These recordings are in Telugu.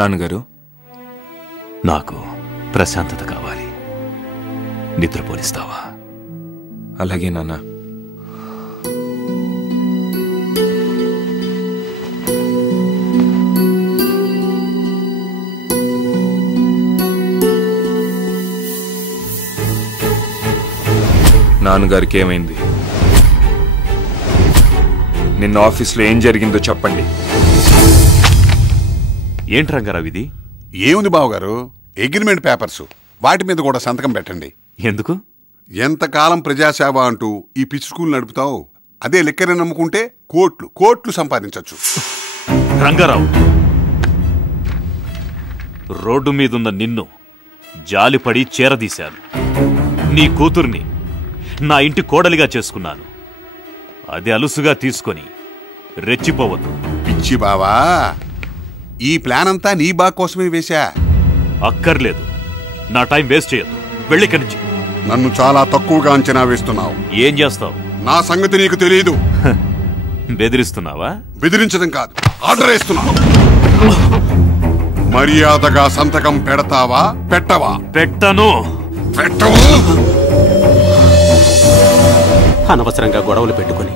నాన్నగారు, నాకు ప్రశాంతత కావాలి. నిద్రపోనిస్తావా? అలాగే నాన్న. నాన్నగారికి ఏమైంది? నిన్న ఆఫీస్లో ఏం జరిగిందో చెప్పండి. ఏంటి రంగారావు ఇది? ఏముంది బావగారు, అగ్రిమెంట్ పేపర్స్, వాటి మీద కూడా సంతకం పెట్టండి. ఎందుకు? ఎంతకాలం ప్రజాసేవ అంటూ ఈ పిచ్చి స్కూల్ నడుపుతావు? అదే లెక్కనే నమ్ముకుంటే కోట్లు కోట్లు సంపాదించవచ్చు. రంగారావు, రోడ్డు మీదున్న నిన్ను జాలిపడి చేరదీశాను. నీ కూతుర్ని నా ఇంటి కోడలిగా చేసుకున్నాను. అది అలుసుగా తీసుకొని రెచ్చిపోవద్దు. పిచ్చి బావా, ఈ ప్లాన్ అంతా నీ బాగా కోసమే వేశా. అక్కర్లేదు, నా టైం వేస్ట్ చేయొద్దు. వెళ్ళిక్కడి నుంచి. నన్ను చాలా తక్కువగా అంచనా వేస్తున్నావు. ఏం చేస్తావు? నా సంగతి నీకు తెలియదు. బెదిరిస్తున్నావా? బెదిరించడం కాదు, ఆర్డర్ వేస్తున్నావు. మర్యాదగా సంతకం పెడతావా పెట్టవా? పెట్టను. పెట్టవు. అనవసరంగా గొడవలు పెట్టుకుని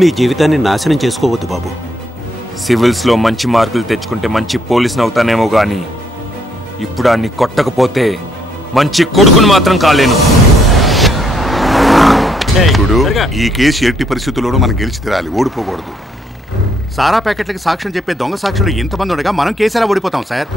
మీ జీవితాన్ని నాశనం చేసుకోవద్దు బాబు. సివిల్స్లో మంచి మార్కులు తెచ్చుకుంటే మంచి పోలీసుని అవుతానేమో గాని ఇప్పుడు అన్ని కొట్టకపోతే మంచి కొడుకుని మాత్రం కాలేను. చూడు, ఈ కేసు ఎట్టి పరిస్థితుల్లోనూ మనం గెలిచి తీరాలి, ఓడిపోకూడదు. సారా ప్యాకెట్లకి సాక్ష్యం చెప్పే దొంగ సాక్షులు ఎంతమంది ఉండగా మనం కేసు ఎలా ఓడిపోతాం సార్?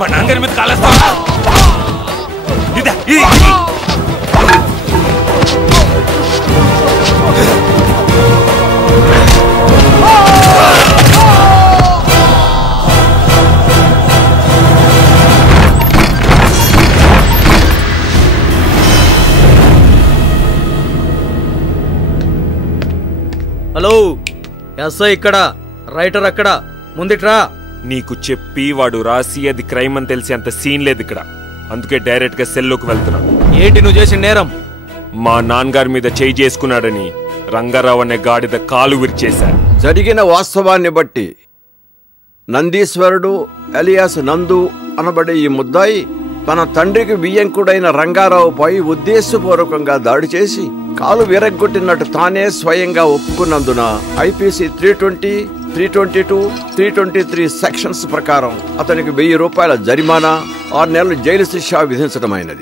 మా నాన్నగారి మీద కాలేస్తావా? హలో, ఎస్ఐ ఇక్కడ, రైటర్ అక్కడ, ముందిట్రా. నీకు చెప్పి వాడు రాసి అది క్రైమ్ అని తెలిసి అంత సీన్ లేదు ఇక్కడ. అందుకే డైరెక్ట్ గా సెల్లోకి వెళ్తున్నా. ఏంటి నువ్వు చేసిన నేరం? మా నాన్నగారి మీద చేయి చేసుకున్నాడని రంగారావు అనే గాడిద కాలు విరిచేశారు. జరిగిన వాస్తవాన్ని బట్టి నందీశ్వరుడు ఎలియాస్ నందు అనబడే ఈ ముద్దాయి తన తండ్రికి బియ్యంకుడైన రంగారావుపై ఉద్దేశపూర్వకంగా దాడి చేసి కాలు విరగ్గొట్టినట్టు తానే స్వయంగా ఒప్పుకున్నందున ఐపీసీ 320, 322, 323 సెక్షన్స్ ప్రకారం అతనికి 1000 రూపాయల జరిమానా, 6 నెలలు జైలు శిక్ష విధించడమైనది.